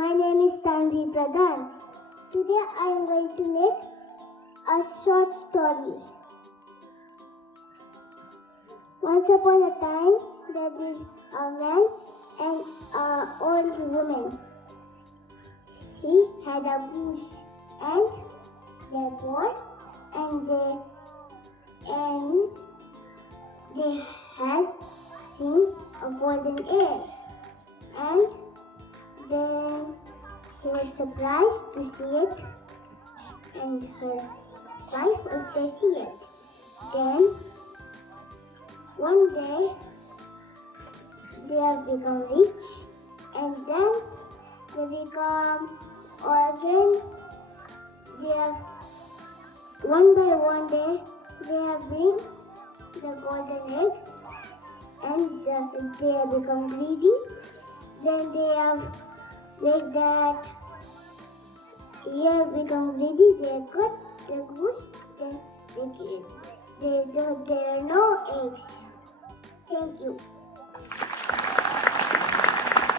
My name is Tanvi Pradhan. Today I am going to make a short story. Once upon a time, there lived a man and an old woman. He had a bush and therefore they had seen a golden egg, and then he was surprised to see it, and her wife also see it. Then one day they have become rich, and then they become again. They have one by one day they have bring the golden egg, and they have become greedy. Then they have like that. He have become greedy. They have cut the goose. Then there are no eggs. Thank you.